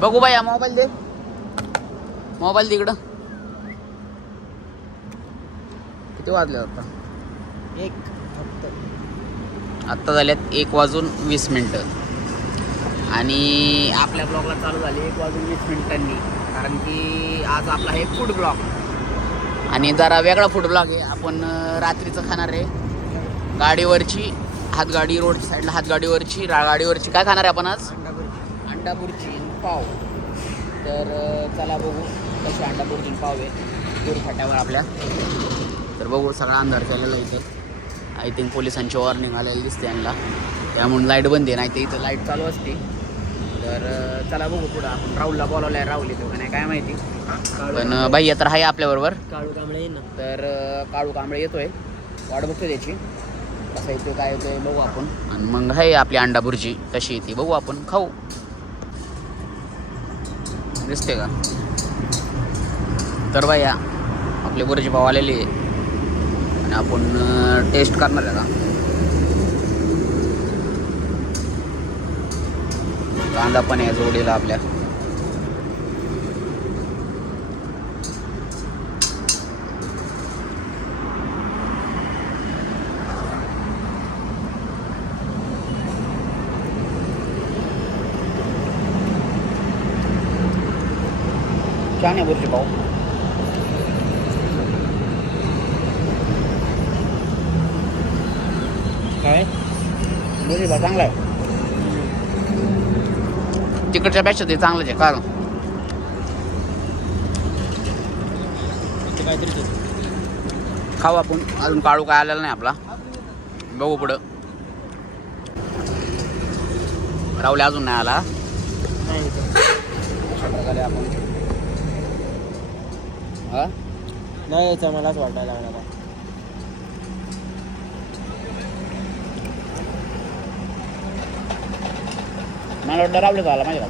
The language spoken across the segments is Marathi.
बघू बाया मोबाईल दे, मोबाईल तिकडं. किती वाजले आता? आत्ता झाल्यात 1:20 आणि आपल्या ब्लॉगला चालू झाले 1:20 कारण की आज आपला आहे फूड ब्लॉग आणि जरा वेगळा फूड ब्लॉग आहे. आपण रात्रीचं खाणार आहे गाडीवरची हातगाडी, रोड साईडला हातगाडीवरची गाडीवरची काय खाणार आहे आपण आज? अंडा बुर्जी पाव. तर चला बघू कशी अंडा बुर्जी पाव आहे दूर फाट्यावर आपल्या. तर बघू सगळा अंधार केलेला इथं. आय थिंक पोलिसांची वॉर्निंग आलेली दिसते यांना, त्यामुळे लाईट बंद आहे, नाही तर इथं लाईट चालू असते. तर चला बघू पुढं. आपण राहुलला बोलावलं आहे, राहुल येतो का नाही काय माहिती, पण भैया तर आहे आपल्याबरोबर. काळू कांबळे येईल ना, तर काळू कांबळे येतोय, वाट बघतो त्याची कसं येतोय काय येतोय बघू आपण. आणि मग आहे आपली अंडा बुर्जी कशी येते बघू, आपण खाऊ. दिसते का? तर भैया आपले बुर्जी पाव आलेली आहे आणि आपण टेस्ट करणार आहे का. कांदा पण आहे जोडीला आपल्या. छान आहे बुर्जी पाव. काय बुर्जी पाव चांगला आहे, तिकडच्या पेक्षा ते चांगलंच आहे. कारण खाऊ आपण, अजून काळू काय आलेला नाही आपला, बघू पुढं. राहुल अजून नाही आला. आपण हा नाही यायचं मलाच वाटायला लागला. मला वाटतं राहुल आला माझ्या का.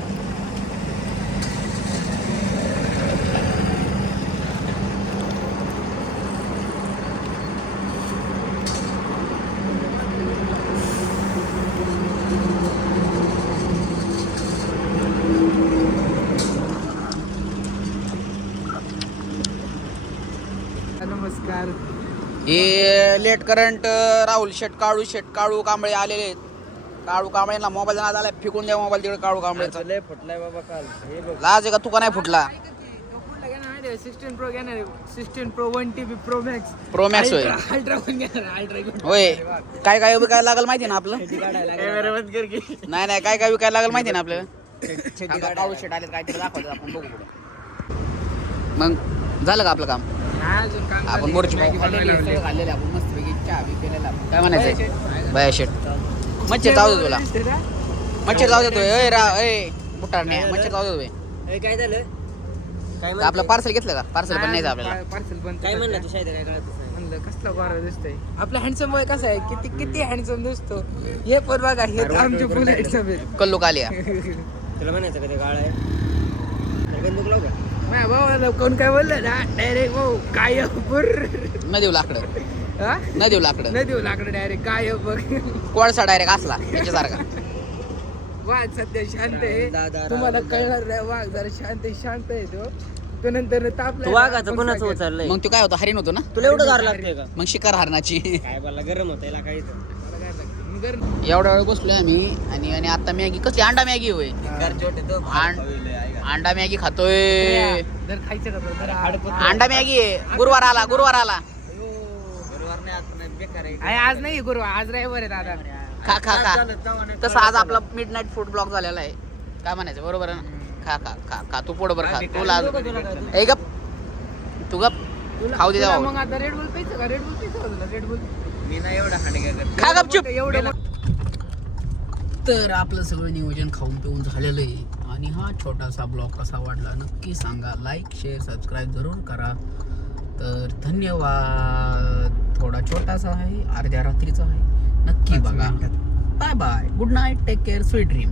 नमस्कार. हे लेट करंट राहुल काळू कांबळे आलेले आहेत. काळू कांबळेला मोबाईल नाद आलाय, फेकून द्या मोबाईल तिकडे. काळू कांबळेचा लय फुटलाय बाबा काल. हे बघ लाज आहे का तू का नाही फुटला? 16 प्रो घेणार, 16 pro 1 TB pro max. Pro max होय अल्ट्रा पण घेणार. अल्ट्रा होय. काय काय विकायला लागल माहिती ना आपलं? कॅमेरा बंद कर की. नाही नाही काय काय विकायला लागल माहिती ना आपल्याला? काळू शेट आले काहीतरी दाखवतो आपण, बघू पुढं. मग झालं का आपलं काम? आपण बोरची पाव खाल्लेले आपण मस्त पैकी चहा बी केलेला. काय म्हणायचं बाया शेट? मच्छर जाऊ दे तुला, मच्छर जाऊ देतोय. बुटार नाही मच्छर जाऊ देतोय. काय झालं? काय आपलं पार्सल घेतलं का? पार्सल पण नाही आपल्याला. पार्सल पण काय म्हणलं तू? शायद काय कळत म्हणलं कसला गोरा दिसतोय. आपला हँडसम बॉय कसा आहे, किती किती हँडसम दिसतो. हे पण बघा, हे आमचे फुल हँडसम आहेत. कल्लू कालिया तुला म्हणायचं का ते गाळ आहे? बंदूक लावू का? माझ्या भावाला कोण काय बोललं ना डायरेक्ट भाऊ काय न देऊ लाकडं, न देऊ लाकडं, नाही देऊ लाकडं डायरेक्ट काय बघ. कोळसा डायरेक्ट असला त्याच्यासारखा. वाघ सध्या शांत आहे, तुम्हाला कळणार नाही. वाघ जरा शांत आहे तो नंतर तापला. वाघाचं कोणाचं उचललंय? मग तू काय होतं, हरिण होतो ना? तुला एवढं दार लागतंय का? मग शिकार हरणाची. काय बोलला, गरम होतंय ला काही. एवढ्या वेळ बसलोय आम्ही आणि आता मॅगी कसली अंडा मॅगी होय. अंडा मॅगी खातोय. अंडा मॅगी आहे. गुरुवार आला. आज नाही गुरुवार, आज रविवार आहे दादा. खा खा खा. तसं आज आपला मिड नाईट फूड ब्लॉग झालेला आहे. काय म्हणायचं बरोबर आहे ना? खा खा खा खा तू पोटभर खा. तुला ए गप, तू गप खाऊ दे. मग आता रेड बुल प्यायचं का? रेड बुल प्यायचं का तुला? रेड बुल मी नाही एवढा खा गपचूप. एवढं. तर आपलं सगळं नियोजन खाऊन पिऊन झालेलं आहे आणि हा छोटासा ब्लॉग कसा वाटला नक्की सांगा. लाईक शेअर सबस्क्राईब जरूर करा. तर धन्यवाद. थोडा छोटासा आहे, अर्ध्या रात्रीचा आहे, नक्की बघा. Bye bye, good night, take care, sweet dream.